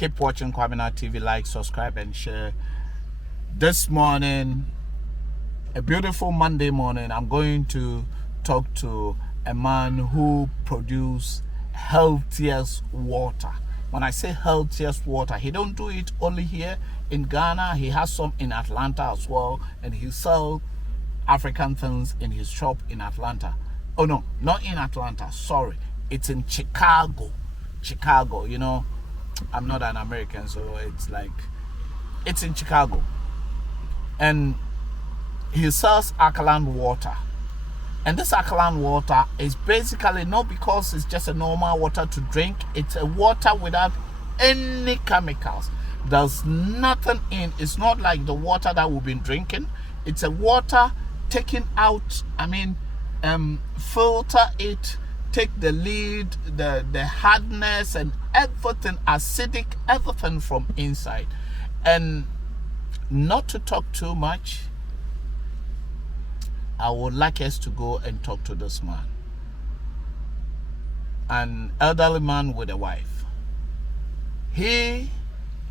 Keep watching Kwaminat TV. Like, subscribe, and share. This morning, a beautiful Monday morning, I'm going to talk to a man who produces healthiest water. When I say healthiest water, he don't do it only here in Ghana. He has some in Atlanta as well, and he sells African things in his shop in Atlanta. Oh no, not in Atlanta, sorry. It's in Chicago. Chicago, you know, I'm not an American, so it's in Chicago. And he sells alkaline water. And this alkaline water is basically not because it's just a normal water to drink. It's a water without any chemicals. There's nothing in. It's not like the water that we've been drinking. It's a water taken out. Filter it, take the lead, the hardness and everything, acidic, everything from inside. And not to talk too much, I would like us to go and talk to this man. An elderly man with a wife. I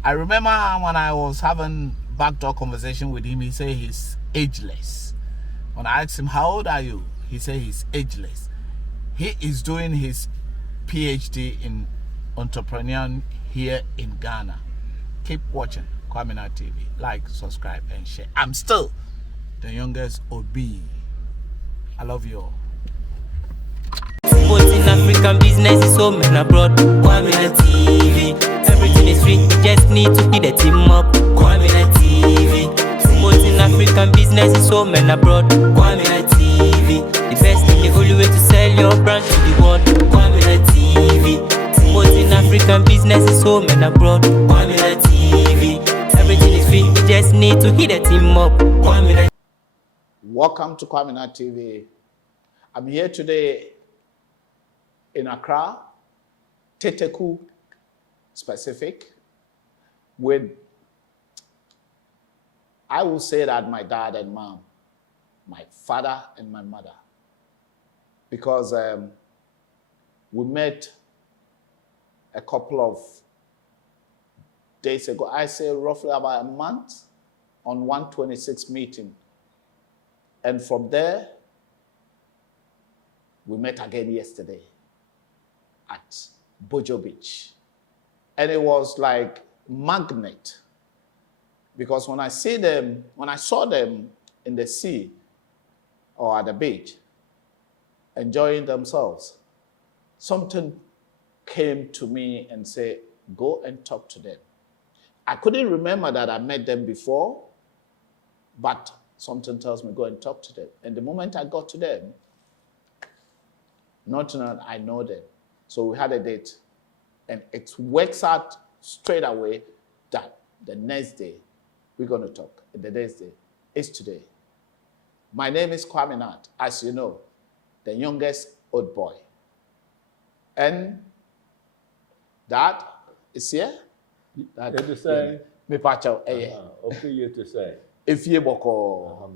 remember when I was having backdoor conversation with him, he said he's ageless. When I asked him, how old are you? He said he's ageless. He is doing his PhD in entrepreneurship here in Ghana. Keep watching Kwaminat TV. Like, subscribe, and share. I'm still the youngest OB. I love you all. Supporting African business is home and abroad. Kwaminat TV. Everything is free. You just need to hit the team up. Kwaminat TV. Supporting African business is home and abroad. Kwaminat TV. The best and the only way to sell your brand to the world. Kwaminat TV. Supporting African business is home and abroad. Kwaminat TV. Everything is free. You just need to hit the team up. Kwaminat. Welcome to Kwaminat TV. I'm here today in Accra, Teteku specific, with, I will say that my dad and mom, my father and my mother, because we met a couple of days ago, I say roughly about a month, on 126 meeting. And from there, we met again yesterday at Bojo Beach. And it was like magnet. Because when I saw them in the sea or at the beach, enjoying themselves, something came to me and said, go and talk to them. I couldn't remember that I met them before, but something tells me, go and talk to them. And the moment I got to them, not knowing I know them. So we had a date. And it works out straight away that the next day, we're going to talk. And the next day is today. My name is Kwaminat, as you know, the youngest old boy. And Dad is here. It's the same. Me pacho. Okay, you to say. If you boko.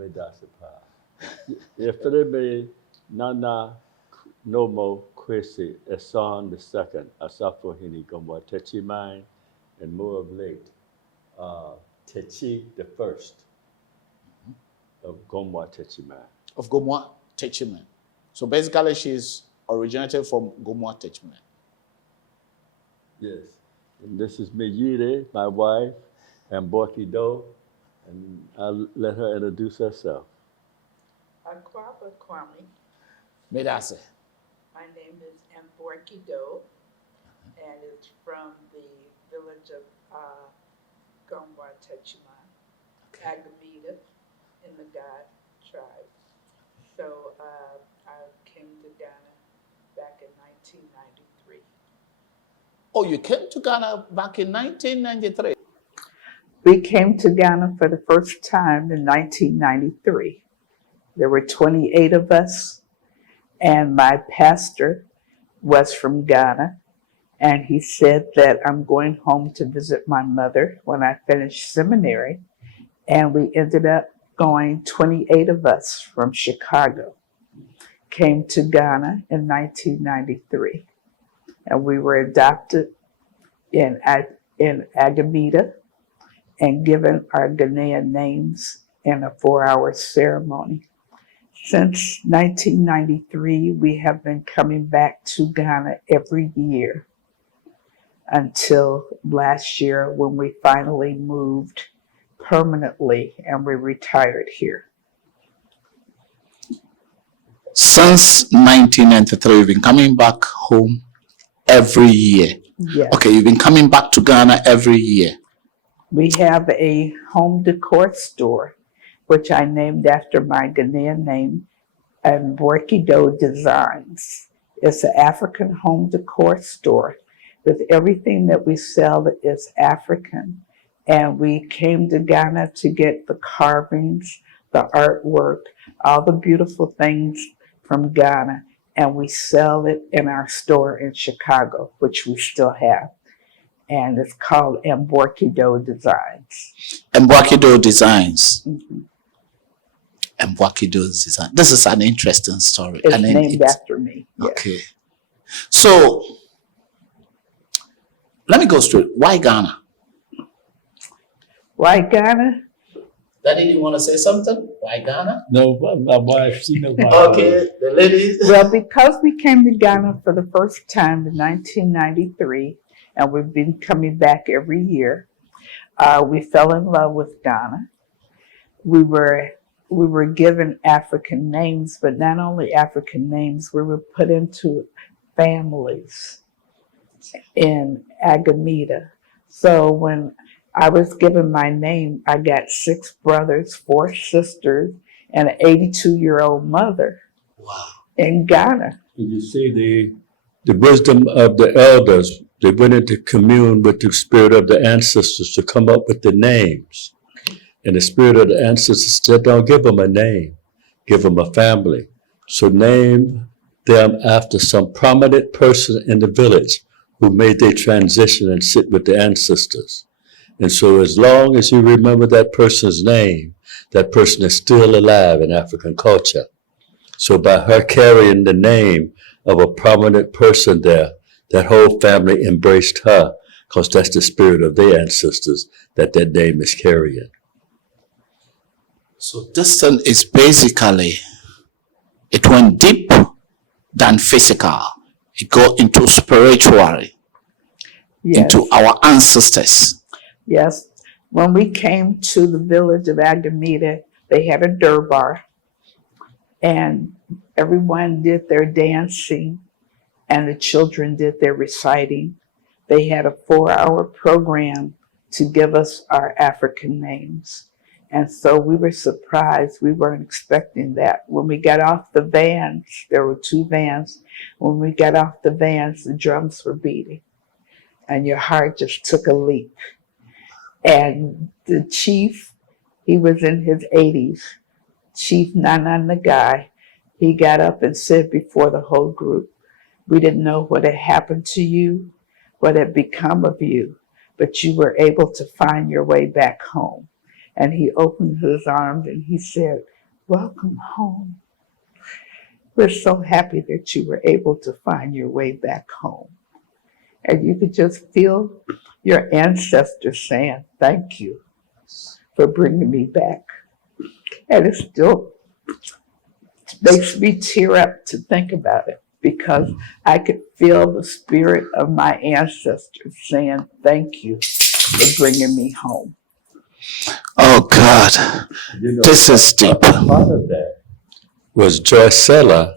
Yesterday, me Nana Nomo Kwesi, a son the second, Asafo Hini Gomwa Techi Mine, and more of late, Techi the first of Gomwa Techi Mine. Of Gomwa Techi Mine. So basically, she's originated from Gomwa Techi Mine. Yes. And this is Mejire, my wife, and Borky Doe, and I'll let her introduce herself. Akwaba Kwame. Medase. My name is Mborki Doe, and it's from the village of Gomwa Techima, Agameda, in the God tribe. So I came to Ghana back in 1993. Oh, you came to Ghana back in 1993? We came to Ghana for the first time in 1993. There were 28 of us, and my pastor was from Ghana, and he said that I'm going home to visit my mother when I finish seminary, and we ended up going, 28 of us from Chicago, came to Ghana in 1993, and we were adopted, and in Agamita and given our Ghanaian names in a 4-hour ceremony. Since 1993, we have been coming back to Ghana every year until last year when we finally moved permanently and we retired here. Since 1993, you've been coming back home every year. Yes. Okay, you've been coming back to Ghana every year. We have a home decor store, which I named after my Ghanaian name, and Borkido Designs. It's an African home decor store with everything that we sell is African. And we came to Ghana to get the carvings, the artwork, all the beautiful things from Ghana. And we sell it in our store in Chicago, which we still have. And it's called Mbwakido Designs. Mbwakido Designs. Mm-hmm. Mbwakido Designs. This is an interesting story. It's named after me. Yes. Okay. So, let me go straight. Why Ghana? Why Ghana? Daddy, you want to say something? Why Ghana? No, my wife, she knows why. Okay, the ladies. Well, because we came to Ghana for the first time in 1993, and we've been coming back every year, we fell in love with Ghana. We were given African names, but not only African names, we were put into families in Agamita. So when I was given my name, I got 6 brothers, 4 sisters, and an 82-year-old mother. Wow. In Ghana. You see the wisdom of the elders. They went into commune with the spirit of the ancestors to come up with the names. And the spirit of the ancestors said, don't give them a name, give them a family. So name them after some prominent person in the village who made their transition and sit with the ancestors. And so as long as you remember that person's name, that person is still alive in African culture. So by her carrying the name of a prominent person there, that whole family embraced her because that's the spirit of their ancestors that name is carrying. So this thing is basically, it went deep than physical. It got into spirituality, Yes. into our ancestors. Yes. When we came to the village of Agamita, they had a durbar, and everyone did their dancing, and the children did their reciting. They had a 4-hour program to give us our African names. And so we were surprised. We weren't expecting that. When we got off the vans, there were 2 vans. When we got off the vans, the drums were beating. And your heart just took a leap. And the chief, he was in his 80s, Chief Nana Nagai, he got up and said before the whole group, we didn't know what had happened to you, what had become of you, but you were able to find your way back home. And he opened his arms and he said, welcome home. We're so happy that you were able to find your way back home. And you could just feel your ancestors saying, thank you for bringing me back. And it still makes me tear up to think about it, because I could feel the spirit of my ancestors saying, thank you for bringing me home. Oh God, this is deep. Part of that was Joyce Sella,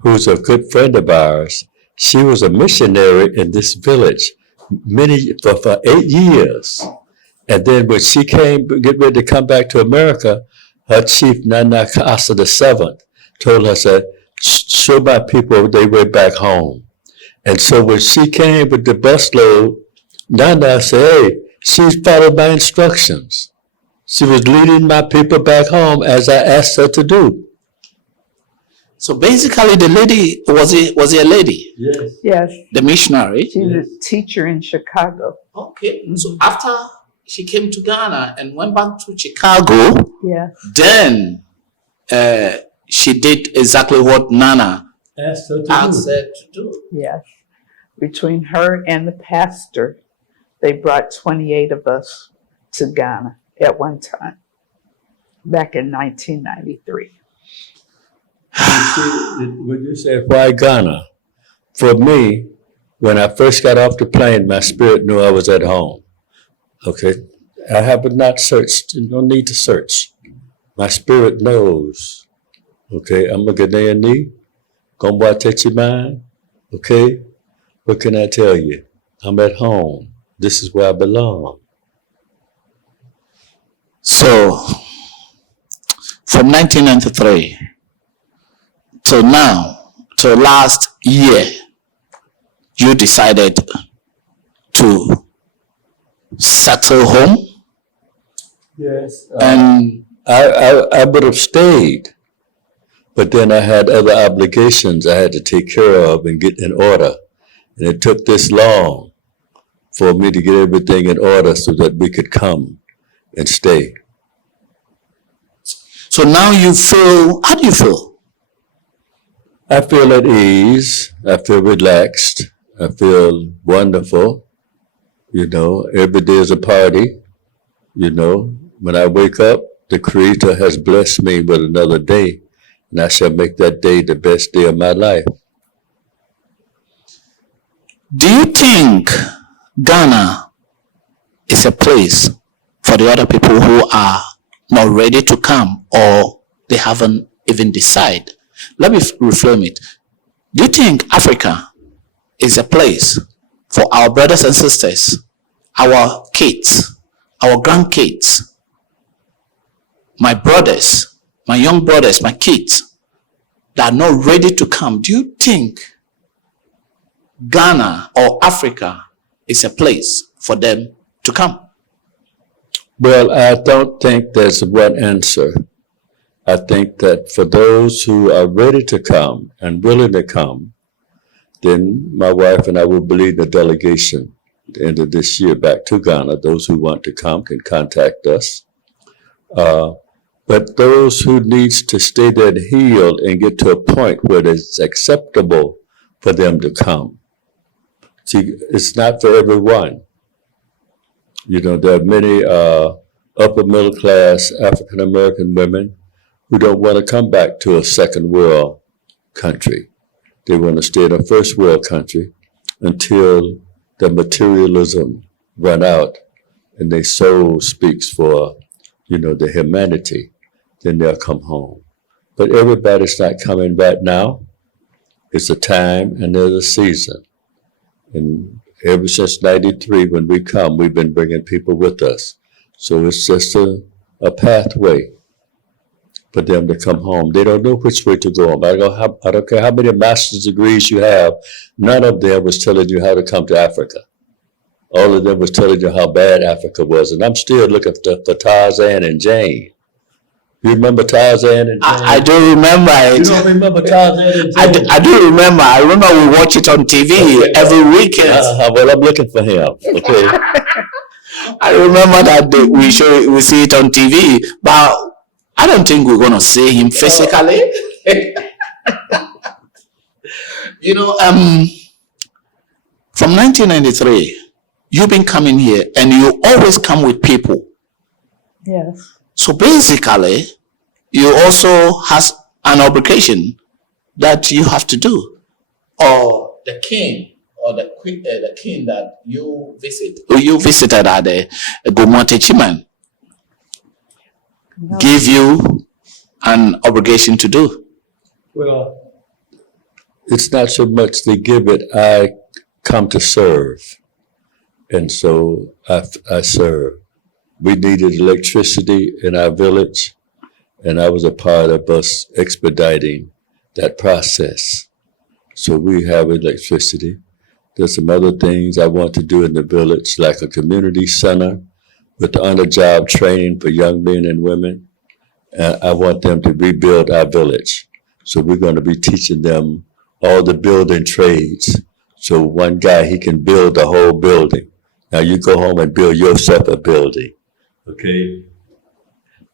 who's a good friend of ours. She was a missionary in this village for 8 years. And then when she get ready to come back to America, her chief, Nana Kaasa VII, told her, said, show my people their way back home. And so when she came with the busload, Nana said, hey, she followed my instructions. She was leading my people back home as I asked her to do. So basically the lady, was he a lady? Yes. Yes, The missionary? she's a teacher in Chicago. Okay, so after she came to Ghana and went back to Chicago, Yes, then she did exactly what Nana Asked her to asked her to do. yes. Between her and the pastor, They brought 28 of us to Ghana at one time, back in 1993. When you say, why Ghana? For me, when I first got off the plane, my spirit knew I was at home. Okay? I have not searched, no need to search. My spirit knows. Okay? I'm a Ghanaian, Gomba Techiman. Okay? What can I tell you? I'm at home. This is where I belong. So, from 1993 till now, till last year, you decided to settle home? Yes. And I would have stayed, but then I had other obligations I had to take care of and get in order. And it took this long for me to get everything in order so that we could come and stay. so now you feel, how do you feel? I feel at ease. I feel relaxed. I feel wonderful. You know, every day is a party. You know, when I wake up, the Creator has blessed me with another day, and I shall make that day the best day of my life. Do you think Ghana is a place for the other people who are not ready to come or they haven't even decided? Let me reframe it. Do you think Africa is a place for our brothers and sisters, our kids, our grandkids, my brothers, my young brothers, my kids that are not ready to come? Do you think Ghana or Africa is a place for them to come? Well, I don't think there's one answer. I think that for those who are ready to come and willing to come, then my wife and I will be leading a delegation at the end of this year back to Ghana. Those who want to come can contact us. But those who needs to stay there healed and get to a point where it's acceptable for them to come. See, it's not for everyone. You know, there are many upper middle class African American women who don't want to come back to a second world country. They want to stay in a first world country until the materialism run out and their soul speaks for, you know, the humanity. Then they'll come home. But everybody's not coming back now. It's a time and there's a season. And ever since 93, when we come, we've been bringing people with us. So it's just a pathway for them to come home. They don't know which way to go home. I don't care how many master's degrees you have, none of them was telling you how to come to Africa. All of them was telling you how bad Africa was. And I'm still looking for Tarzan and Jane. You remember Tarzan and Jane? I do remember it. You don't remember Tarzan and Jane? I do remember. I remember we watch it on TV every weekend. Well, I'm looking for him. Okay. I remember that we see it on TV, but I don't think we're gonna see him physically. You know, from 1993, you've been coming here, and you always come with people. Yes. So basically, you also has an obligation that you have to do, or the king or the king that you visited at the Gomote Chiman give you an obligation to do. Well, it's not so much they give it, I come to serve. And so I serve. We needed electricity in our village, and I was a part of us expediting that process. So we have electricity. There's some other things I want to do in the village, like a community center with on-the-job training for young men and women. And I want them to rebuild our village. So we're going to be teaching them all the building trades. So one guy, he can build the whole building. Now you go home and build yourself a building. Okay.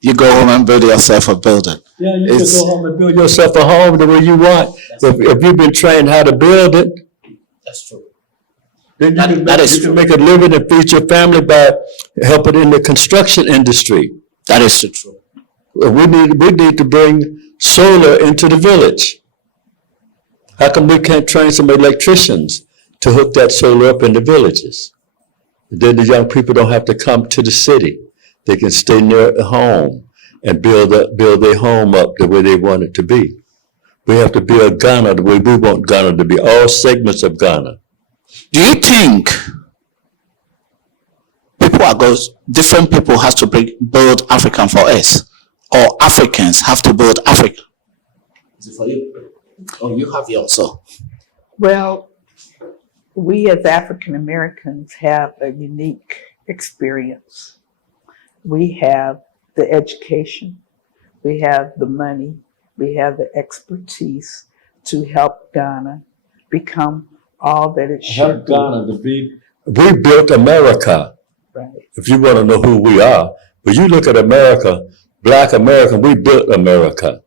You go home and build yourself a building. Yeah, you can go home and build yourself a home the way you want. If you've been trained how to build it. That's true. Then That is you can true. make a living and feed your family by helping in the construction industry. That is so true. We need to bring solar into the village. How come we can't train some electricians to hook that solar up in the villages? Then the young people don't have to come to the city. They can stay near home and build their home up the way they want it to be. We have to build Ghana the way we want Ghana to be, all segments of Ghana. Do you think different people has to build African for us, or Africans have to build Africa? Is it for you? Oh, you have yours. So Well, we as African Americans have a unique experience. We have the education, we have the money, we have the expertise to help Ghana become all that it should Help be. Ghana to be. We built America. Right. If you want to know who we are, when you look at America, Black America, we built America.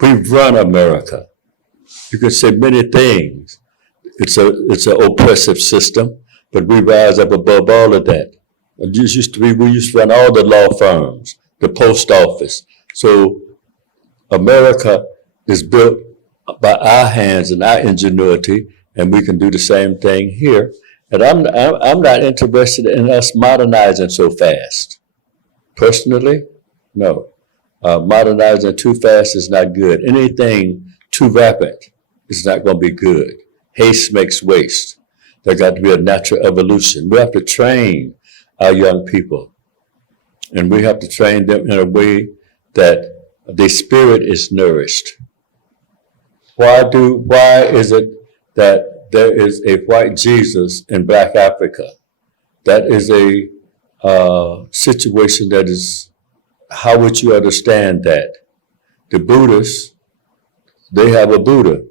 We run America. You can say many things. It's an oppressive system, but we rise up above all of that. We used to run all the law firms, the post office. So America is built by our hands and our ingenuity, and we can do the same thing here. And I'm not interested in us modernizing so fast. Personally, no. Modernizing too fast is not good. Anything too rapid is not going to be good. Haste makes waste. There got to be a natural evolution. We have to train our young people, and we have to train them in a way that their spirit is nourished. Why is it that there is a white Jesus in Black Africa? That is a situation that is, how would you understand that? The Buddhists, they have a Buddha.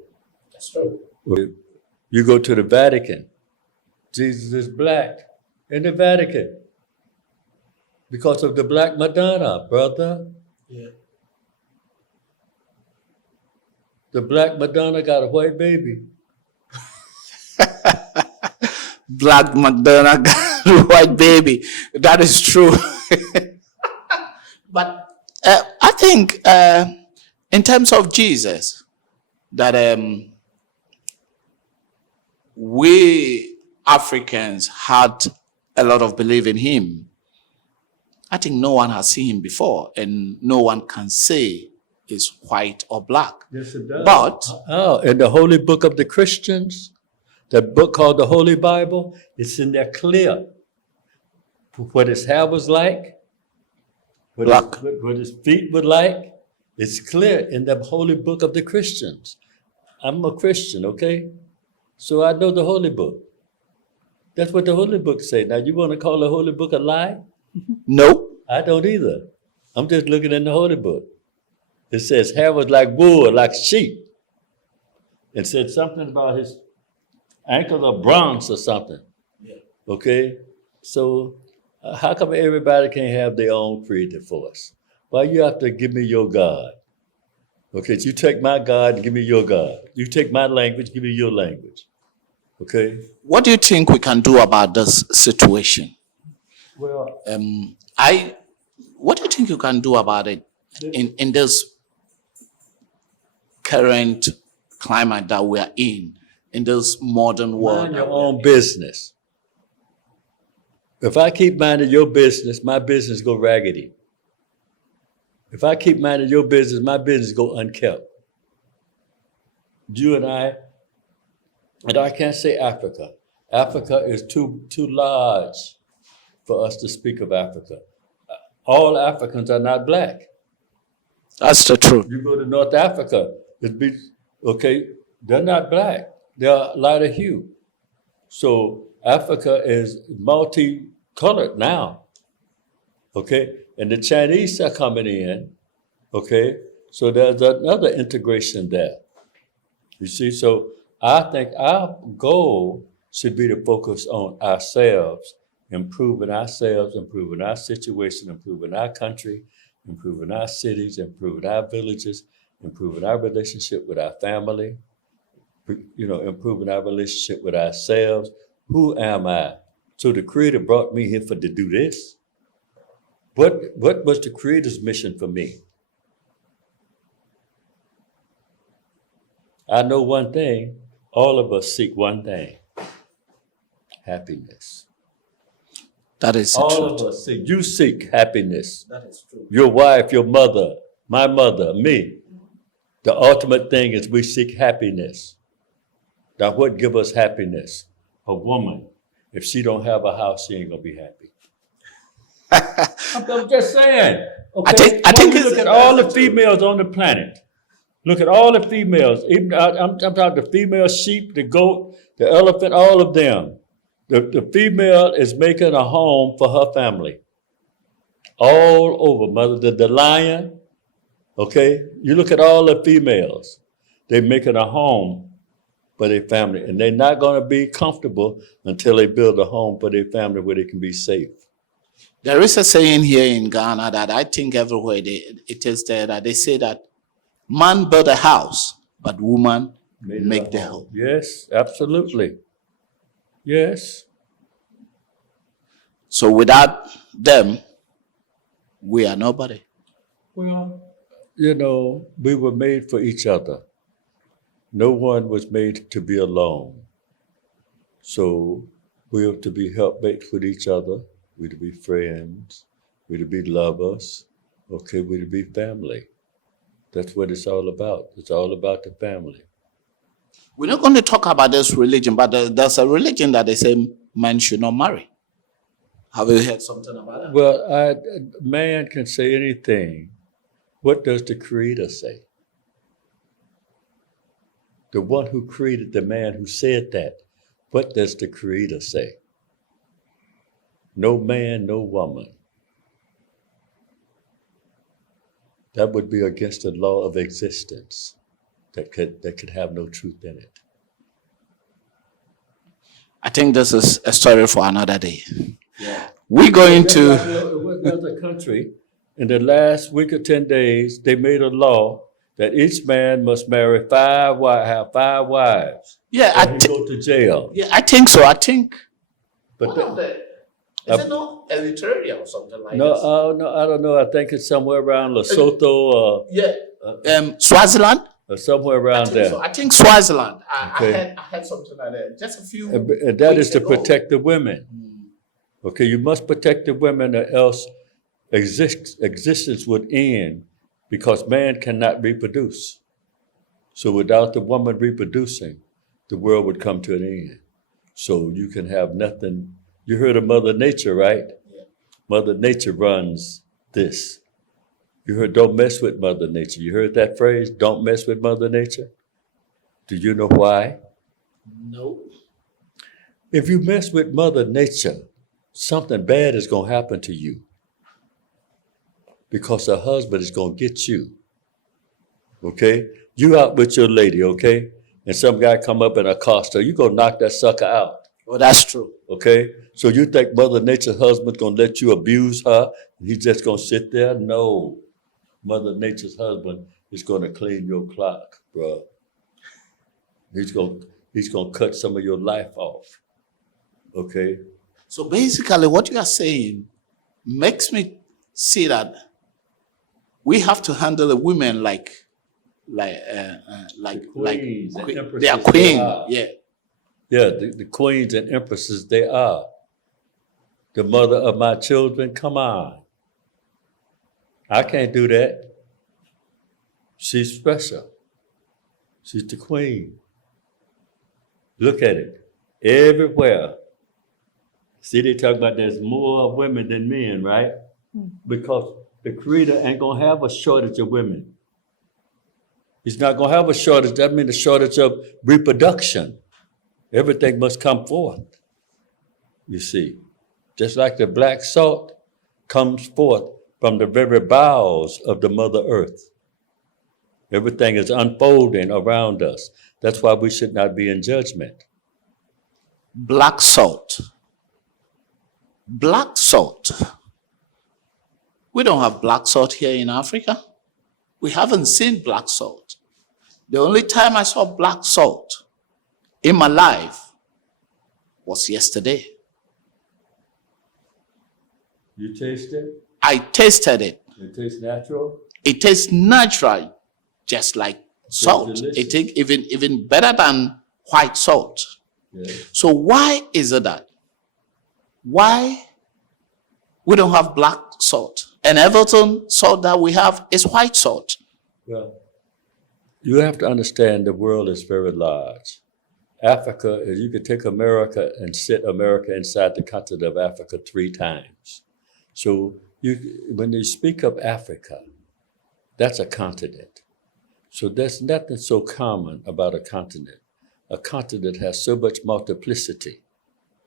that's true. You go to the Vatican, Jesus is black in the Vatican because of the Black Madonna, brother. Yeah. The Black Madonna got a white baby. Black Madonna got a white baby. That is true. But I think in terms of Jesus, that we Africans had a lot of belief in him. I think no one has seen him before, and no one can say is white or black. Yes, it does. But In the Holy Book of the Christians, that book called the Holy Bible, it's in there clear what his hair was like, what his feet were like. It's clear in the Holy Book of the Christians. I'm a Christian, okay? So I know the Holy Book. That's what the Holy Book says. Now, you want to call the Holy Book a lie? no, I don't either. I'm just looking in the Holy Book. It says hair was like wool, like sheep. It said something about his ankles are bronze or something. Yeah. Okay? So how come everybody can't have their own creative force? Why you have to give me your God? Okay, so you take my God and give me your God. You take my language, give me your language. Okay? what do you think we can do about this situation? Well, What do you think you can do about it in this current climate that we are in this modern world? mind your own business. If I keep minding your business, my business go raggedy. If I keep minding your business, my business go unkept. You and I can't say Africa. Africa is too large for us to speak of Africa. All Africans are not black. That's the truth. You go to North Africa, they're not black. They're lighter hue. So Africa is multicolored now. Okay, and the Chinese are coming in. Okay, so there's another integration there. You see, so I think our goal should be to focus on ourselves, improving our situation, improving our country, improving our cities, improving our villages, improving our relationship with our family, improving our relationship with ourselves, Who am I? So the Creator brought me here to do this. What was the Creator's mission for me? I know one thing. All of us seek one thing: happiness. That is the All truth. of us seek. You seek happiness. That is true. Your wife, your mother, my mother, me. The ultimate thing is we seek happiness. Now, what gives us happiness? A woman. If she don't have a house, she ain't gonna be happy. I'm just saying. Okay? I think you it's- look at all the females on the planet. Look at all the females. Even I'm talking the female sheep, the goat, the elephant, all of them. The female is making a home for her family. All over, mother. The lion, okay? You look at all the females. They're making a home for their family. And they're not going to be comfortable until they build a home for their family where they can be safe. There is a saying here in Ghana that I think everywhere it is there, that they say that man build a house, but woman make the home. Yes, absolutely. Yes. So without them, we are nobody. Well, we were made for each other. No one was made to be alone. So we are to be helpmates with each other. We're to be friends. We're to be lovers. Okay, we're to be family. That's what it's all about. It's all about the family. We're not going to talk about this religion, but there's a religion that they say men should not marry. Have you heard something about that? Well, man can say anything. What does the Creator say? The one who created the man who said that. What does the Creator say? No man, no woman. That would be against the law of existence. That could have no truth in it. I think this is a story for another day. Yeah. We're going to. There's a country, in the last week or 10 days, they made a law that each man must marry have 5 wives. Yeah, Or he go to jail. Yeah, I think so. I think. But Is it not Eritrea or something like no, this? no, I don't know. I think it's somewhere around Lesotho Swaziland? or somewhere around there. So I think Swaziland. Okay. I had something like that. Just a few. And that is weeks to ago. protect the women. Okay, you must protect the women, or else existence would end, because man cannot reproduce. So without the woman reproducing, the world would come to an end. So you can have nothing. You heard of Mother Nature, right? Yeah. Mother Nature runs this. You heard, don't mess with Mother Nature. You heard that phrase, don't mess with Mother Nature? Do you know why? No. If you mess with Mother Nature, something bad is going to happen to you, because her husband is going to get you. Okay? You out with your lady, okay? And some guy come up and accost her. You going to knock that sucker out. Well, that's true. Okay? So you think Mother Nature's husband's going to let you abuse her? And he's just going to sit there? No. Mother Nature's husband is going to clean your clock, bro. He's going to cut some of your life off. Okay? So basically, what you are saying makes me see that we have to handle the women like queens and empresses they are queen. they are. Yeah. Yeah, the queens and empresses they are. The mother of my children, come on. I can't do that. She's special. She's the queen. Look at it. Everywhere. See, they talk about there's more women than men, right? Because the Creator ain't going to have a shortage of women. He's not going to have a shortage. That means a shortage of reproduction. Everything must come forth, you see. Just like the black salt comes forth from the very bowels of the Mother Earth. Everything is unfolding around us. That's why we should not be in judgment. Black salt. Black salt. We don't have black salt here in Africa. We haven't seen black salt. The only time I saw black salt in my life was yesterday. You taste it? I tasted it. It tastes natural? It tastes natural, just like salt. delicious. It tastes even better than white salt. Yes. So why is it that? Why we don't have black salt? And Everton salt that we have is white salt. Well, you have to understand the world is very large. Africa, you could take America and sit America inside the continent of Africa 3 times. So when you speak of Africa, that's a continent. So there's nothing so common about a continent. A continent has so much multiplicity,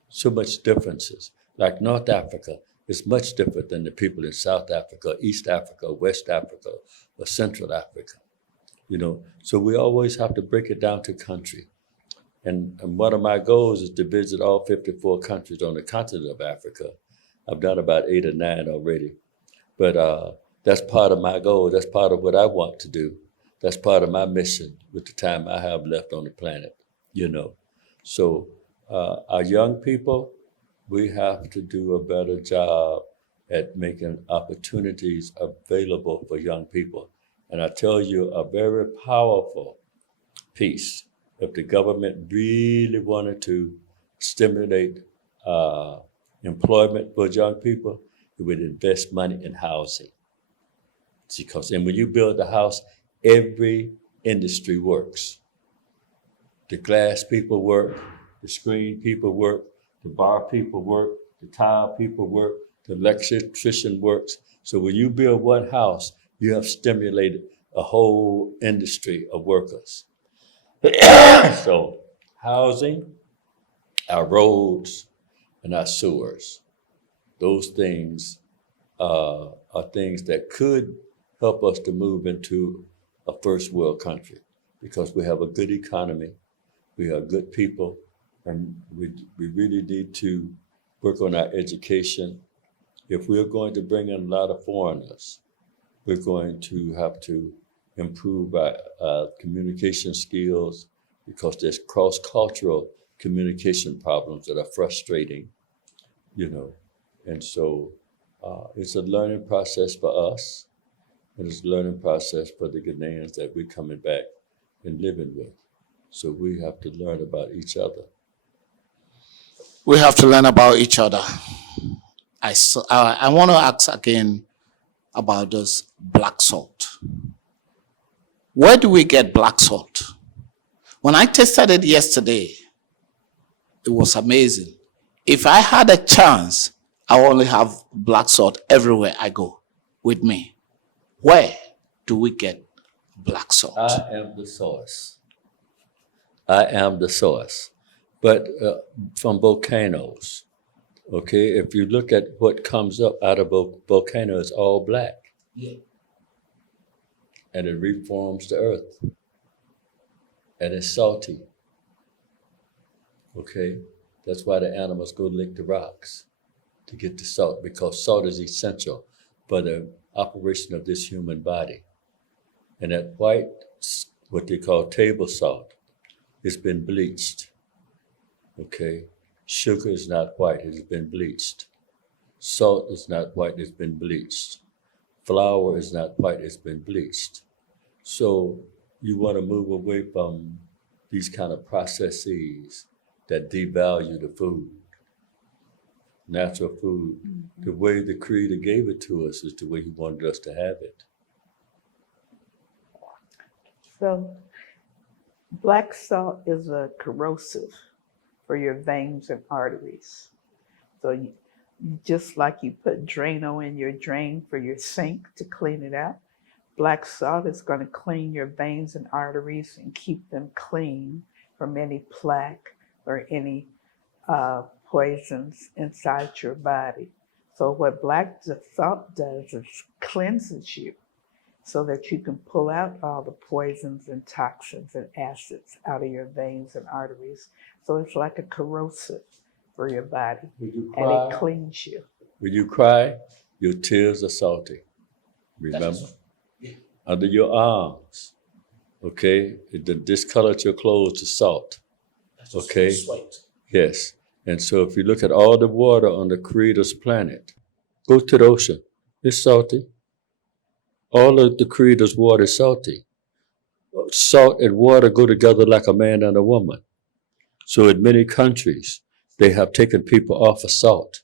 so much differences. Like North Africa is much different than the people in South Africa, East Africa, West Africa, or Central Africa. So we always have to break it down to country. And one of my goals is to visit all 54 countries on the continent of Africa. I've done about 8 or 9 already. But that's part of my goal. That's part of what I want to do. That's part of my mission with the time I have left on the planet, So our young people, we have to do a better job at making opportunities available for young people. And I tell you, a very powerful piece, if the government really wanted to stimulate employment for young people, it would invest money in housing. And when you build a house, every industry works. The glass people work, the screen people work, the bar people work, the tile people work, the electrician works. So when you build one house, you have stimulated a whole industry of workers. So housing, our roads, and our sewers, those things are things that could help us to move into a first world country because we have a good economy, we have good people, and we really need to work on our education. If we're going to bring in a lot of foreigners, we're going to have to improve our communication skills because there's cross-cultural communication problems that are frustrating, And so it's a learning process for us, and it's a learning process for the Ghanaians that we're coming back and living with. So we have to learn about each other. We have to learn about each other. I want to ask again about this black salt. Where do we get black salt? When I tasted it yesterday, it was amazing. If I had a chance, I only have black salt everywhere I go with me. Where do we get black salt? I am the source. I am the source. But from volcanoes, okay? If you look at what comes up out of a volcano, it's all black. Yeah. And it reforms the earth. And it's salty. Okay? That's why the animals go lick the rocks to get the salt, because salt is essential for the operation of this human body. And that white, what they call table salt, it's been bleached. Okay? Sugar is not white, it's been bleached. Salt is not white, it's been bleached. Flour is not white, it's been bleached. So you want to move away from these kind of processes that devalue the food, natural food. Mm-hmm. The way the Creator gave it to us is the way He wanted us to have it. So black salt is a corrosive for your veins and arteries. So just like you put Drano in your drain for your sink to clean it out, black salt is going to clean your veins and arteries and keep them clean from any plaque or any poisons inside your body. So what black salt does is cleanses you so that you can pull out all the poisons and toxins and acids out of your veins and arteries. So it's like a corrosive for your body, and it cleans you. When you cry, your tears are salty. Remember? Yeah. Under your arms, okay? It discolored your clothes to salt. Okay? Sweat. Yes. And so if you look at all the water on the Creator's planet, go to the ocean. It's salty. All of the Creator's water is salty. Salt and water go together like a man and a woman. So in many countries, they have taken people off of salt,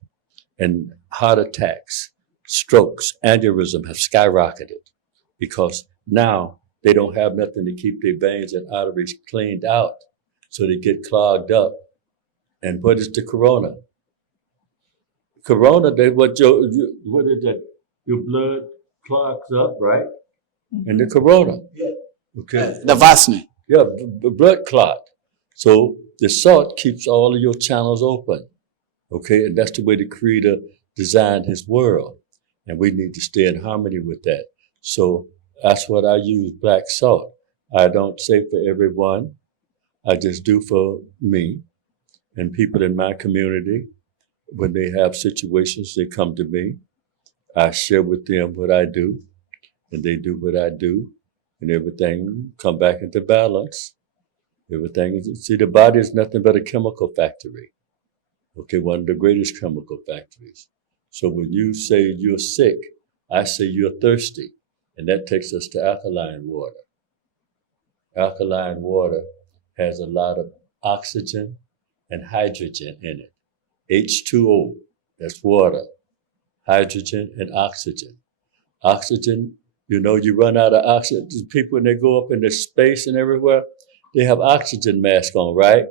and heart attacks, strokes, aneurysm have skyrocketed because now they don't have nothing to keep their veins and arteries cleaned out. So they get clogged up. And what is the corona? Corona, what is that? Your blood clogs up, right? And the corona. Okay. The vaccine. Yeah, blood clot. So the salt keeps all of your channels open. Okay, and that's the way the Creator designed his world. And we need to stay in harmony with that. So that's what I use, black salt. I don't say for everyone. I just do for me and people in my community. When they have situations, they come to me. I share with them what I do, and they do what I do, and everything come back into balance. See, the body is nothing but a chemical factory. Okay, one of the greatest chemical factories. So when you say you're sick, I say you're thirsty, and that takes us to alkaline water. Alkaline water has a lot of oxygen and hydrogen in it. H2O, that's water. Hydrogen and oxygen. Oxygen, you run out of oxygen. People, when they go up into space and everywhere, they have oxygen mask on, right?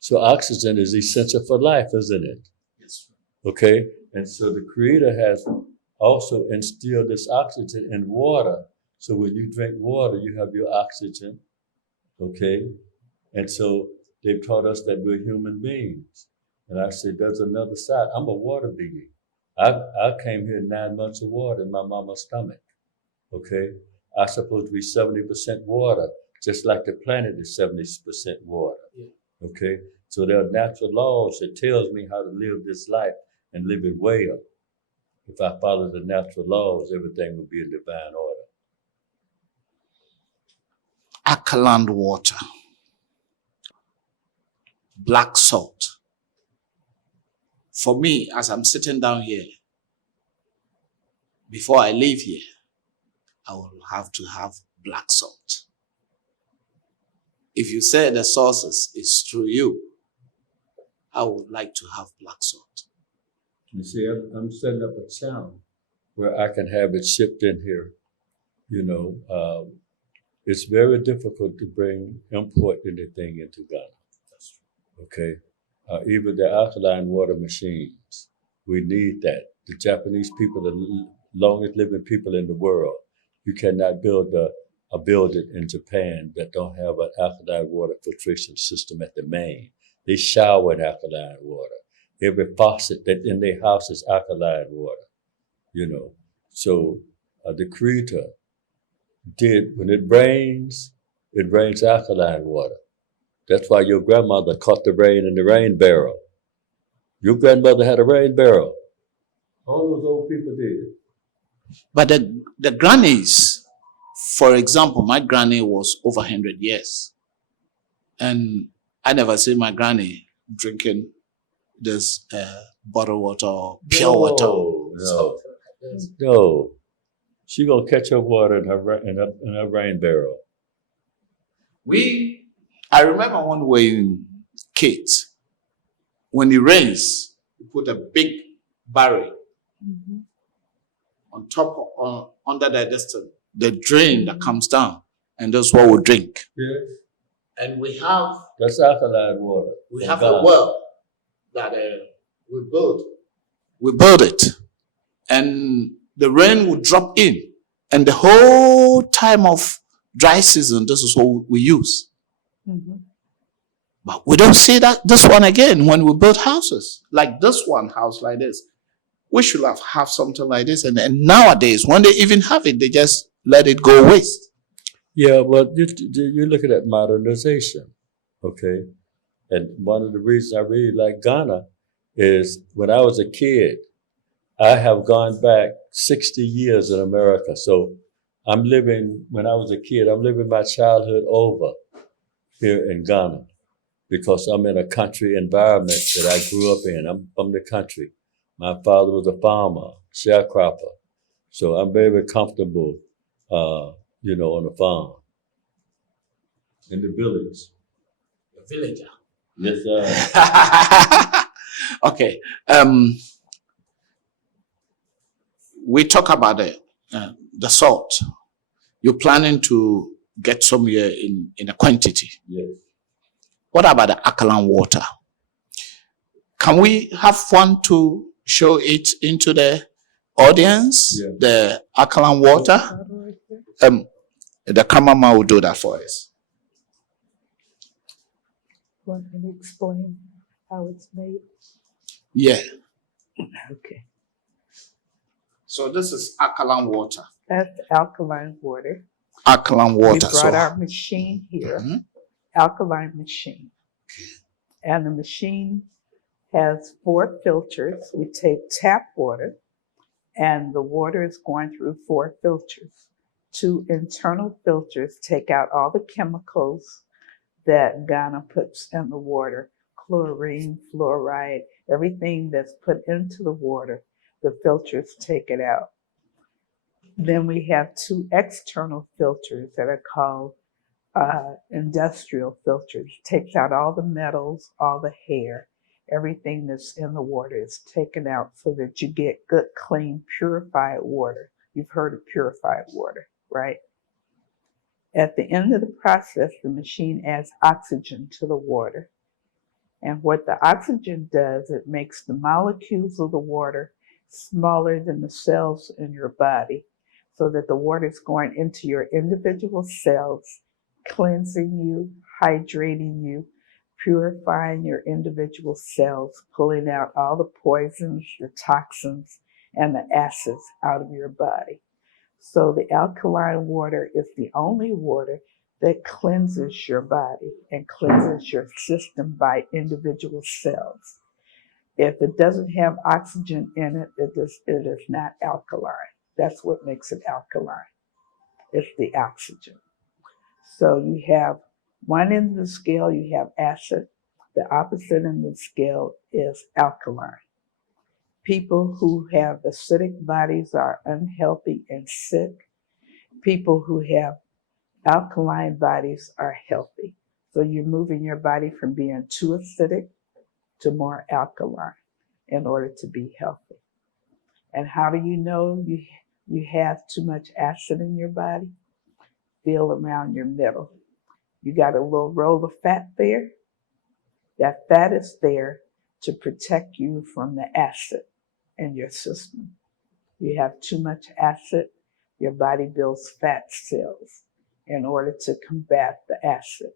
So oxygen is essential for life, isn't it? Yes. Okay? And so the Creator has also instilled this oxygen in water. So when you drink water, you have your oxygen. Okay? And so they've taught us that we're human beings. And I said, there's another side. I'm a water being. I came here 9 months of water in my mama's stomach. Okay? I'm supposed to be 70% water, just like the planet is 70% water. Yeah. Okay? So there are natural laws that tells me how to live this life and live it well. If I follow the natural laws, everything will be in divine order. Alkaline water. Black salt. For me, as I'm sitting down here, before I leave here, I will have to have black salt. If you say the sources is through you, I would like to have black salt. You see, I'm setting up a channel where I can have it shipped in here. It's very difficult to import anything into Ghana. Okay? Even the alkaline water machines, we need that. The Japanese people, the longest living people in the world, you cannot build a building in Japan that don't have an alkaline water filtration system at the main. They shower in alkaline water. Every faucet that in their house is alkaline water, So the Creator did, when it rains alkaline water. That's why your grandmother caught the rain in the rain barrel. Your grandmother had a rain barrel. All those old people did. But the grannies, for example, my granny was over 100 years. And I never see my granny drinking this bottled water or pure water. No. She gonna catch her water in her rain barrel. I remember when we were in kids, when it rains, we put a big barrel on top under the drain that comes down, and that's what we drink. Yes. And that's alkaline water. We have a well that we build. We build it, and the rain will drop in, and the whole time of dry season, this is what we use. Mm-hmm. But we don't see this one again when we build houses like this one house like this. We should have something like this, and nowadays when they even have it, they just let it go waste. Yeah, well, you're looking at modernization, okay? And one of the reasons I really like Ghana is when I was a kid, I have gone back 60 years in America. So when I was a kid, I'm living my childhood over here in Ghana. because I'm in a country environment that I grew up in. I'm from the country. My father was a farmer, sharecropper. So I'm very comfortable, on the farm, in the village. A villager. Yes, sir. Okay. We talk about the salt. You're planning to get some here in a quantity. Yes. What about the alkaline water? Can we have fun to show it into the audience? Yeah. The alkaline water. The cameraman will do that for us. Want me to explain how it's made? Yeah. Okay. So this is alkaline water. That's alkaline water. Alkaline water. We brought our machine here, alkaline machine. And the machine has 4 filters. We take tap water, and the water is going through 4 filters. 2 internal filters take out all the chemicals that Ghana puts in the water, chlorine, fluoride, everything that's put into the water, the filters take it out. Then we have 2 external filters that are called industrial filters. Takes out all the metals, all the hair, everything that's in the water is taken out so that you get good, clean, purified water. You've heard of purified water, right? At the end of the process, the machine adds oxygen to the water. And what the oxygen does, it makes the molecules of the water smaller than the cells in your body, so that the water is going into your individual cells, cleansing you, hydrating you, purifying your individual cells, pulling out all the poisons, the toxins, and the acids out of your body. So the alkaline water is the only water that cleanses your body and cleanses your system by individual cells. If it doesn't have oxygen in it, it is not alkaline. That's what makes it alkaline. It's the oxygen. So you have one end of the scale, you have acid. The opposite end of the scale is alkaline. People who have acidic bodies are unhealthy and sick. People who have alkaline bodies are healthy. So you're moving your body from being too acidic to more alkaline in order to be healthy. And how do you know you have too much acid in your body? Feel around your middle. You got a little roll of fat there. That fat is there to protect you from the acid in your system. You have too much acid, your body builds fat cells in order to combat the acid.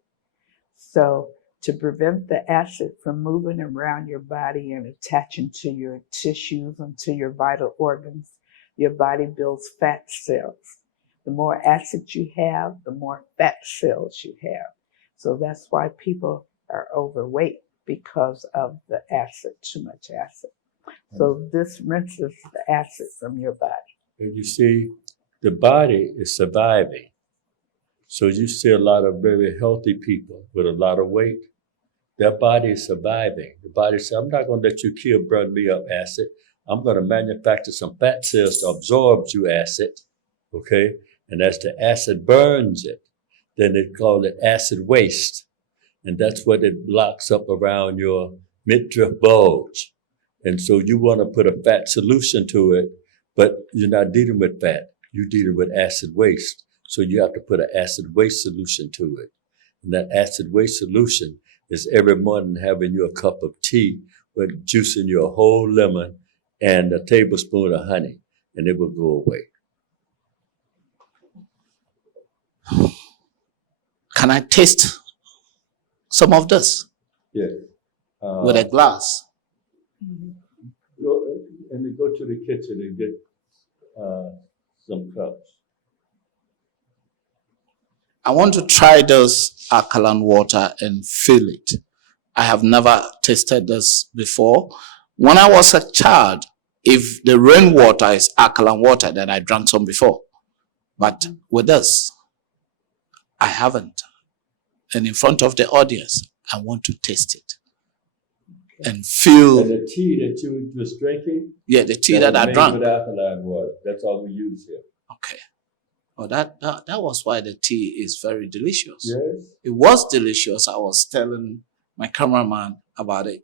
So to prevent the acid from moving around your body and attaching to your tissues and to your vital organs, your body builds fat cells. The more acid you have, the more fat cells you have. So that's why people are overweight, because of the acid, too much acid. So this rinses the acid from your body. And you see, the body is surviving. So you see a lot of very healthy people with a lot of weight. Their body is surviving. The body says, I'm not going to let you burn me up, acid. I'm going to manufacture some fat cells to absorb you, acid. Okay? And as the acid burns it, then they call it acid waste. And that's what it blocks up around your midriff bulge. And so you want to put a fat solution to it, but you're not dealing with fat. You're dealing with acid waste. So you have to put an acid waste solution to it. And that acid waste solution is every morning having you a cup of tea with juicing you a whole lemon and a tablespoon of honey, and it will go away. Can I taste some of this? Yeah. With a glass? Go, and then go to the kitchen and get some cups. I want to try this alkaline water and feel it. I have never tasted this before. When I was a child, if the rainwater is alkaline water, then I drank some before. But with this, I haven't. And in front of the audience, I want to taste it and feel. And the tea that you was drinking, Yeah, the tea that was I made drank. with alkaline water. That's all we use here. Okay. Oh, that was why the tea is very delicious. Yes. It was delicious. I was telling my cameraman about it.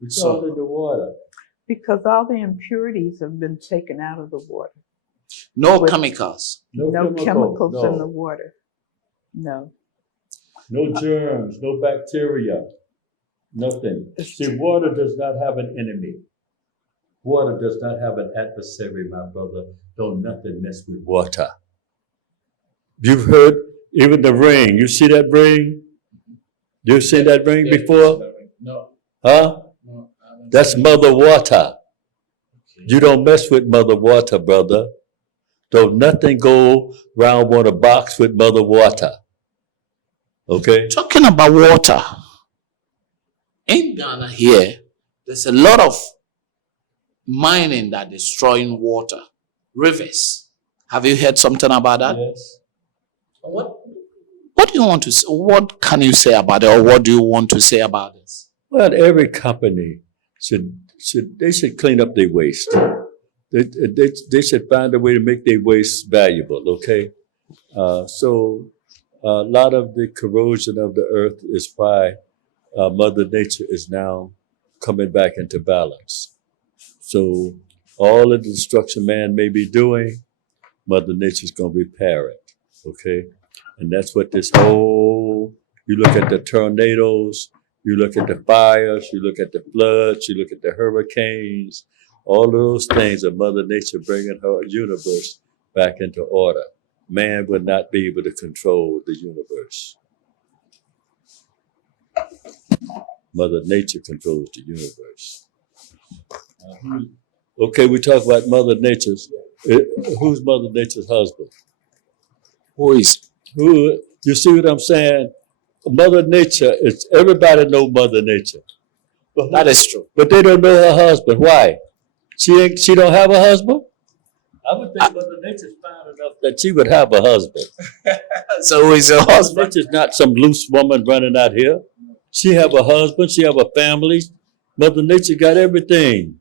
It's all in the water. Because all the impurities have been taken out of the water. No chemicals. No chemicals no. in the water. No. No germs, no bacteria, nothing. See, water does not have an enemy. Water does not have an adversary, my brother. Don't nothing mess with water. You've heard even the ring. You see that ring? You've seen that ring before? No. Huh? No. That's Mother Water. You don't mess with Mother Water, brother. Don't nothing go round one a box with Mother Water. Okay? Talking about water, in Ghana here, there's a lot of mining that destroying water, rivers. Have you heard something about that? Yes. What do you want to say? What can you say about it, or what do you want to say about this? Well, every company should clean up their waste. They should find a way to make their waste valuable. Okay, so a lot of the corrosion of the earth is why Mother Nature is now coming back into balance. So all of the destruction man may be doing, Mother Nature's going to repair it. Okay, and that's what this whole. You look at the tornadoes. You look at the fires, you look at the floods, you look at the hurricanes, all those things are Mother Nature bringing her universe back into order. Man would not be able to control the universe. Mother Nature controls the universe. Okay, we talk about Mother Nature's. Who's Mother Nature's husband? Who is? Who? You see what I'm saying? Mother Nature is, everybody know Mother Nature. That is true. But they don't know her husband. Why? She don't have a husband? I would think Mother Nature's fine enough that she would have a husband. So who is her Mother husband? Nature's not some loose woman running out here. She have a husband, she have a family. Mother Nature got everything.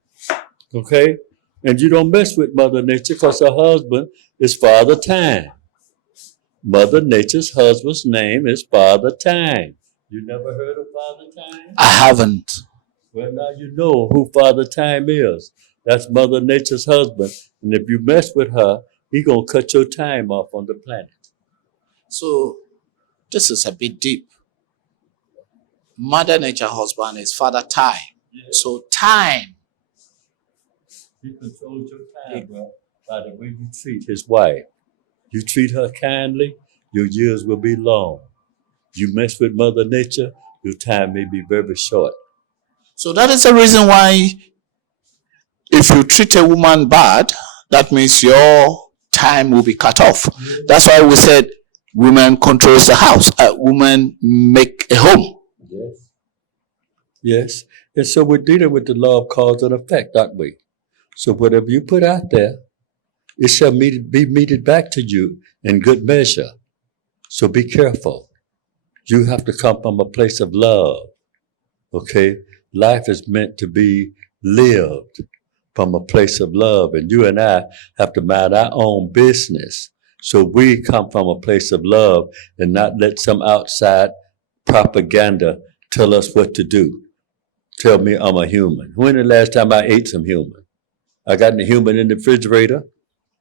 Okay? And you don't mess with Mother Nature because her husband is Father Time. Mother Nature's husband's name is Father Time. You never heard of Father Time? I haven't. Well, now you know who Father Time is. That's Mother Nature's husband. And if you mess with her, he gonna cut your time off on the planet. So this is a bit deep. Mother Nature husband is Father Time. Yes. So time. He controls your time, bro, by the way you treat his wife. You treat her kindly, your years will be long. You mess with Mother Nature, your time may be very short. So that is the reason why if you treat a woman bad, that means your time will be cut off. That's why we said women controls the house. Women make a home. Yes. Yes. And so we're dealing with the law of cause and effect, aren't we? So whatever you put out there, it shall be meted back to you in good measure. So be careful. You have to come from a place of love. Okay? Life is meant to be lived from a place of love. And you and I have to mind our own business. So we come from a place of love and not let some outside propaganda tell us what to do. Tell me I'm a human. When the last time I ate some human? I got any human in the refrigerator?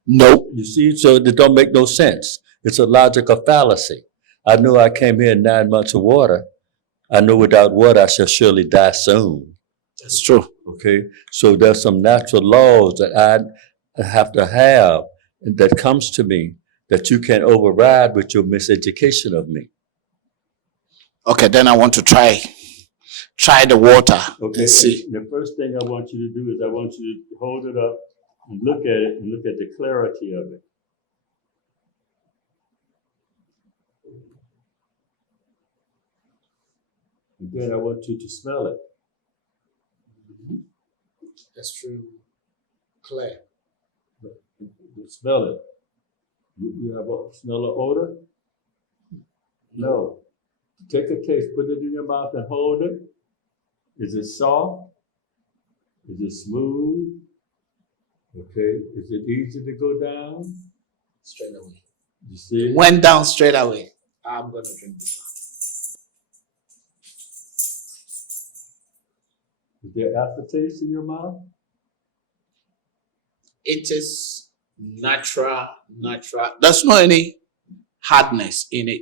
Nope. You see, so it don't make no sense. It's a logical fallacy. I know I came here in 9 months of water. I know without water I shall surely die soon. That's true. Okay, so there's some natural laws that I have to have that comes to me that you can override with your miseducation of me. Okay, then I want to try the water. Okay, and see. the first thing I want you to do is I want you to hold it up and look at it and look at the clarity of it. And then I want you to smell it. That's true. Clear. You smell it. You have a smell of odor? No. Take a taste, put it in your mouth and hold it. Is it soft? Is it smooth? Okay. Is it easy to go down? Straight away. You see? Went down straight away. I'm going to drink this one. Is there aftertaste in your mouth? It is natural. There's no any hardness in it.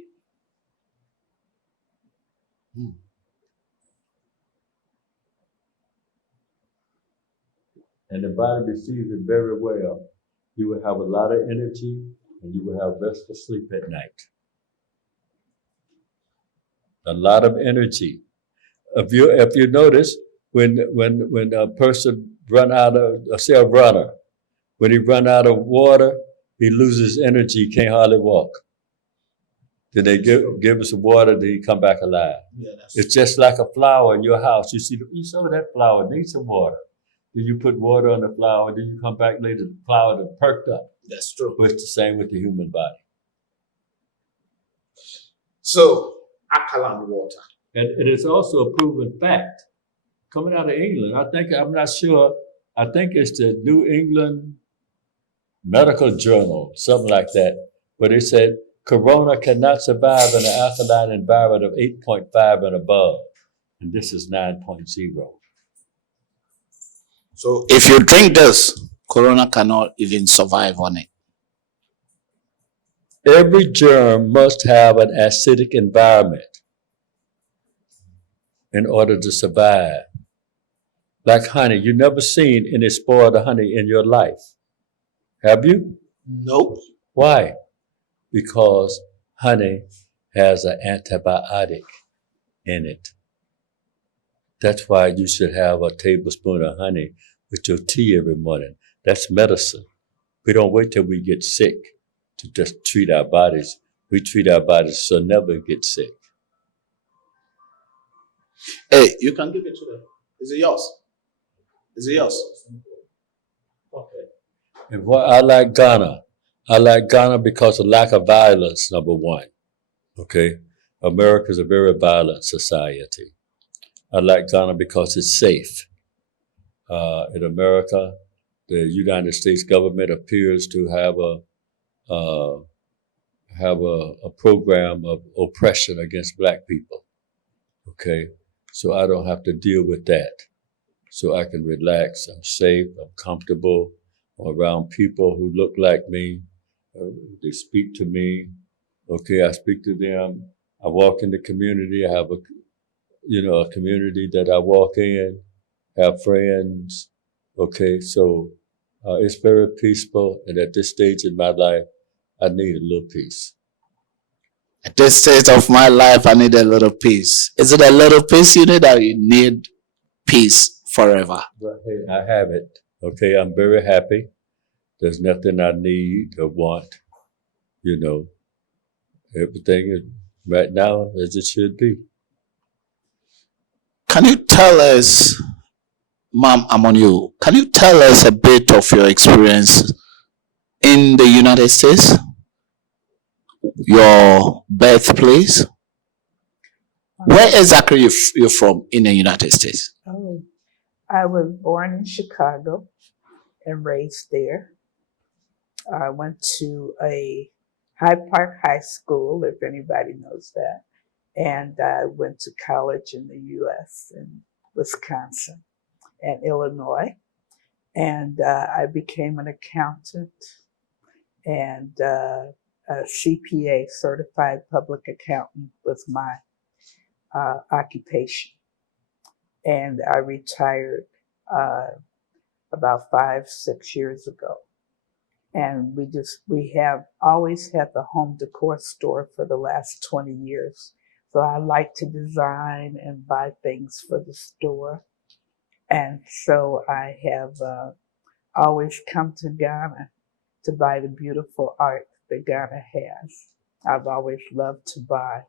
And the body receives it very well. You will have a lot of energy and you will have restful sleep at night. A lot of energy. If you notice, when a person run out of, say a runner, when he run out of water, he loses energy, can't hardly walk. Then they give us some water, then he come back alive. Yeah, It's just like a flower in your house. You saw that flower needs some water. Then you put water on the flower, then you come back later, the flower that perked up. That's true. But it's the same with the human body. So, alkaline water. And it is also a proven fact. Coming out of England, I'm not sure, I think it's the New England Medical Journal, something like that, where they said corona cannot survive in an alkaline environment of 8.5 and above. And this is 9.0. So, if you drink this, corona cannot even survive on it. Every germ must have an acidic environment in order to survive. Like honey, you've never seen any spoiled honey in your life. Have you? Nope. Why? Because honey has an antibiotic in it. That's why you should have a tablespoon of honey with your tea every morning. That's medicine. We don't wait till we get sick to just treat our bodies. We treat our bodies so never get sick. Hey, you can give it to them. Is it yours? Is it yours? Okay. And what I like Ghana because of lack of violence, number one. Okay? America is a very violent society. I like Ghana because it's safe. In America, the United States government appears to have a program of oppression against black people. Okay? So I don't have to deal with that. So I can relax. I'm safe. I'm comfortable. I'm around people who look like me. They speak to me. Okay, I speak to them. I walk in the community. I have a community that I walk in, have friends. Okay, so it's very peaceful. And at this stage in my life, I need a little peace. At this stage of my life, I need a little peace. Is it a little peace you need, or you need peace forever? But hey, I have it. Okay, I'm very happy. There's nothing I need or want. Everything is right now as it should be. Can you tell us, Ma'am, I'm on you. Can you tell us a bit of your experience in the United States? Your birthplace? Where exactly you're from in the United States? Oh, I was born in Chicago and raised there. I went to a Hyde Park High School, if anybody knows that. And I went to college in the U.S. in Wisconsin and Illinois. And I became an accountant and a CPA, certified public accountant, was my occupation. And I retired about 5-6 years ago. And we have always had the home decor store for the last 20 years. So I like to design and buy things for the store. And so I have always come to Ghana to buy the beautiful art that Ghana has. I've always loved to buy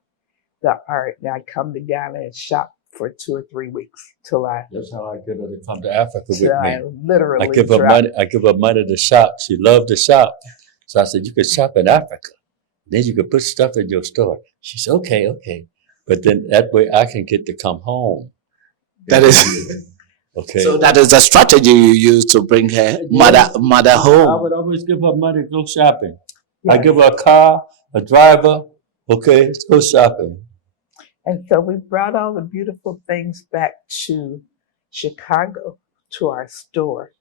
the art. And I come to Ghana and shop for 2 or 3 weeks till I. That's how I get her to come to Africa with till me. I literally. I give her money to shop. She loved to shop. So I said, you could shop in Africa. Then you could put stuff in your store. She said, okay. but then that way I can get to come home. That is Okay. so. That is the strategy you use to bring her mother I home. would always give her money to go shopping. I Yes. give her a car, a driver. Okay, let's go shopping. And so we brought all the beautiful things back to Chicago, to our store.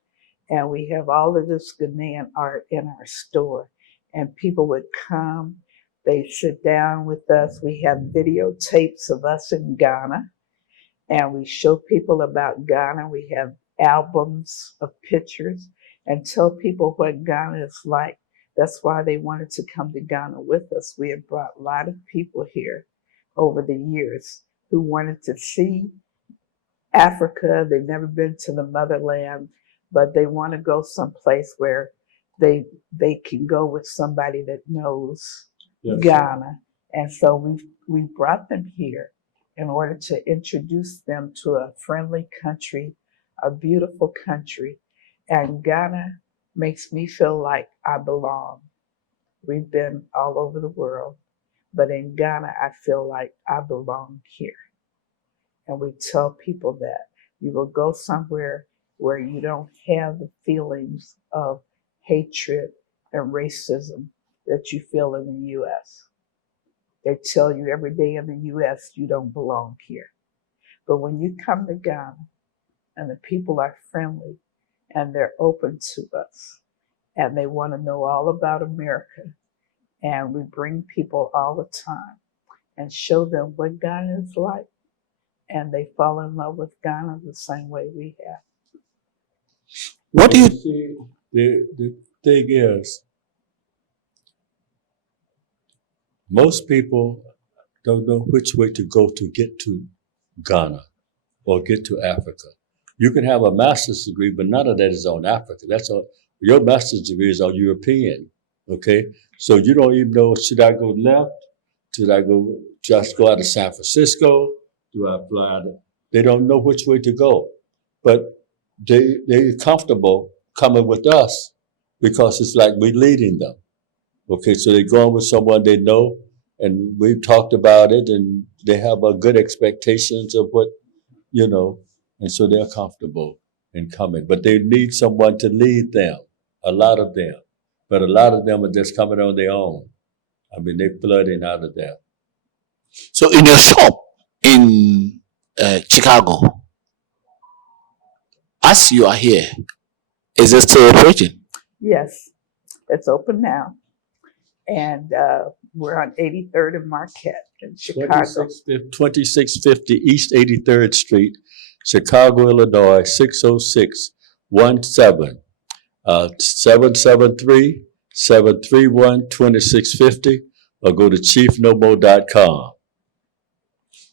And we have all of this Ghanaian art in our store. And people would come, they'd sit down with us. We have videotapes of us in Ghana. And we show people about Ghana. We have albums of pictures and tell people what Ghana is like. That's why they wanted to come to Ghana with us. We have brought a lot of people here over the years who wanted to see Africa. They've never been to the motherland, but they want to go someplace where they can go with somebody that knows Ghana. And so we brought them here in order to introduce them to a friendly country, a beautiful country. And Ghana makes me feel like I belong. We've been all over the world, but in Ghana, I feel like I belong here. And we tell people that you will go somewhere where you don't have the feelings of hatred and racism that you feel in the U.S. They tell you every day in the U.S. you don't belong here. But when you come to Ghana and the people are friendly and they're open to us and they want to know all about America, and we bring people all the time and show them what Ghana is like, and they fall in love with Ghana the same way we have. What do you see? The thing is, most people don't know which way to go to get to Ghana or get to Africa. You can have a master's degree, but none of that is on Africa. That's on your master's degree is on European. Okay, so you don't even know, should I go left? Should I just go out of San Francisco? Do I fly out? They don't know which way to go, but they're comfortable coming with us because it's like we're leading them. Okay, so they're going with someone they know, and we've talked about it, and they have a good expectations of what, and so they're comfortable in coming. But they need someone to lead them, a lot of them. But a lot of them are just coming on their own. I mean, they're flooding out of there. So in your shop in Chicago, as you are here, is it still operating? Yes, it's open now. And we're on 83rd and Marquette in Chicago. 2650 East 83rd Street, Chicago, Illinois, 60617. 773-731-2650, or go to chiefnomo.com.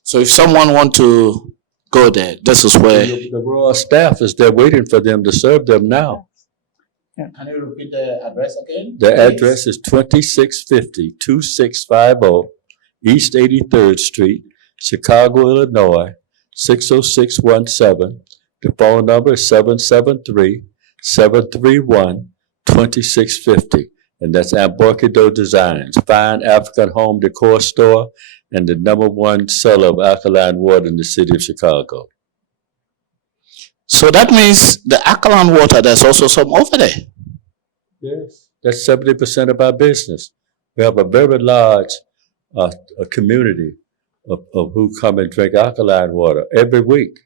So if someone want to go there, this is where The raw staff is there waiting for them to serve them now. Can you repeat the address again? The address is 2650 East 83rd Street, Chicago, Illinois, 60617. The phone number is 773-731-2650. And that's Amborkido Designs, fine African home decor store and the #1 seller of alkaline water in the city of Chicago. So that means the alkaline water, there's also some over there. Yes. That's 70% of our business. We have a very large a community of who come and drink alkaline water every week.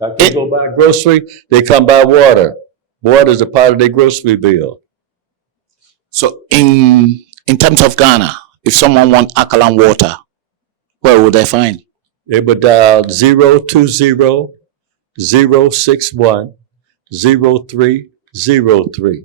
If they go buy grocery, they come buy water. Water is a part of their grocery bill. So in terms of Ghana, if someone want alkaline water, where would they find? They would dial 020-061-0303.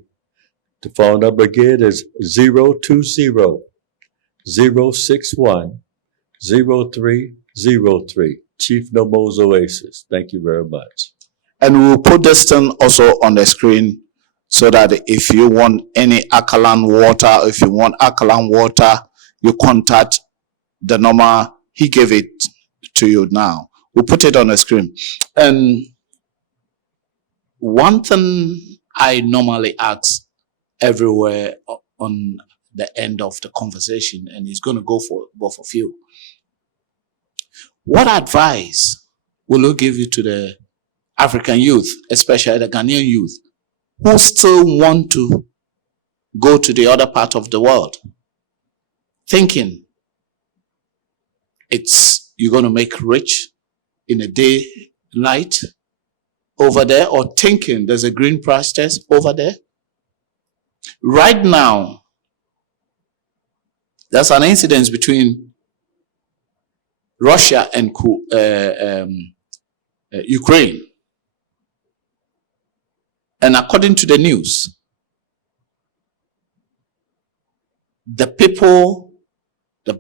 The phone number again is 020-061-0303. Chief Nomo's Oasis. Thank you very much. And we'll put this thing also on the screen so that if you want any alkaline water, if you want alkaline water, you contact the number he gave it to you now. We'll put it on the screen. And one thing I normally ask everywhere on the end of the conversation, and it's going to go for both of you. What advice will you give you to the African youth, especially the Ghanaian youth, who still want to go to the other part of the world, thinking you're going to make rich in a day, night over there, or thinking there's a green pastures over there? Right now, there's an incident between Russia and Ukraine. And according to the news, the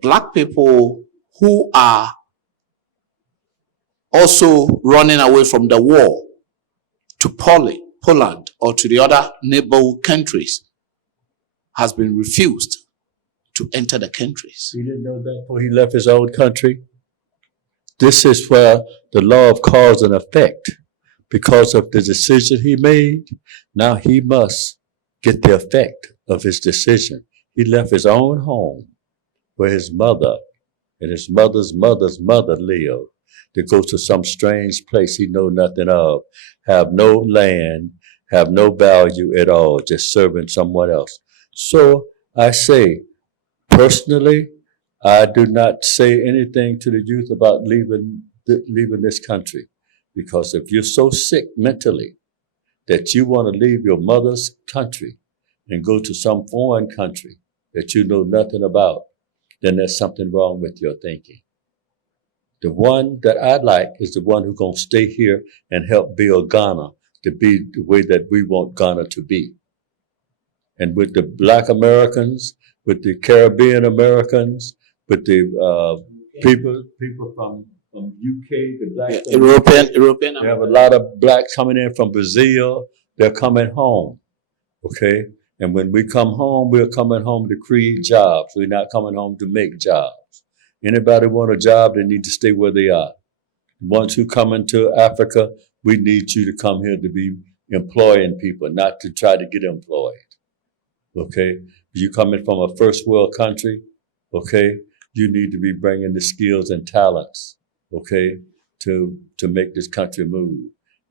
black people who are also running away from the war to Poland or to the other neighborhood countries has been refused to enter the countries. He didn't know that before he left his own country. This is where the law of cause and effect, because of the decision he made, now he must get the effect of his decision. He left his own home where his mother and his mother's mother's mother lived to go to some strange place he know nothing of, have no land, have no value at all, just serving someone else. So I say, personally, I do not say anything to the youth about leaving this country, because if you're so sick mentally that you want to leave your mother's country and go to some foreign country that you know nothing about, then there's something wrong with your thinking. The one that I like is the one who's going to stay here and help build Ghana to be the way that we want Ghana to be. And with the Black Americans, with the Caribbean Americans, with the people from UK, the Black European. they have a lot of blacks coming in from Brazil. They're coming home, okay? And when we come home, we're coming home to create jobs. We're not coming home to make jobs. Anybody want a job, they need to stay where they are. Once you come into Africa, we need you to come here to be employing people, not to try to get employed, okay? You coming from a first world country, okay? You need to be bringing the skills and talents, okay, to make this country move.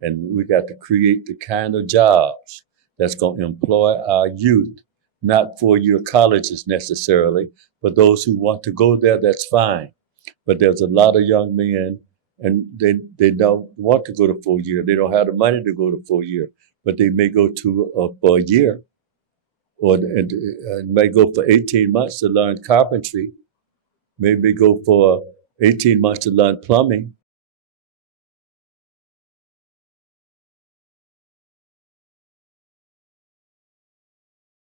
And we got to create the kind of jobs that's going to employ our youth, not four-year colleges necessarily, but those who want to go there, that's fine. But there's a lot of young men, and they don't want to go to 4 year. They don't have the money to go to 4 year, but they may go to for a year, or may go for 18 months to learn carpentry, maybe go for 18 months to learn plumbing,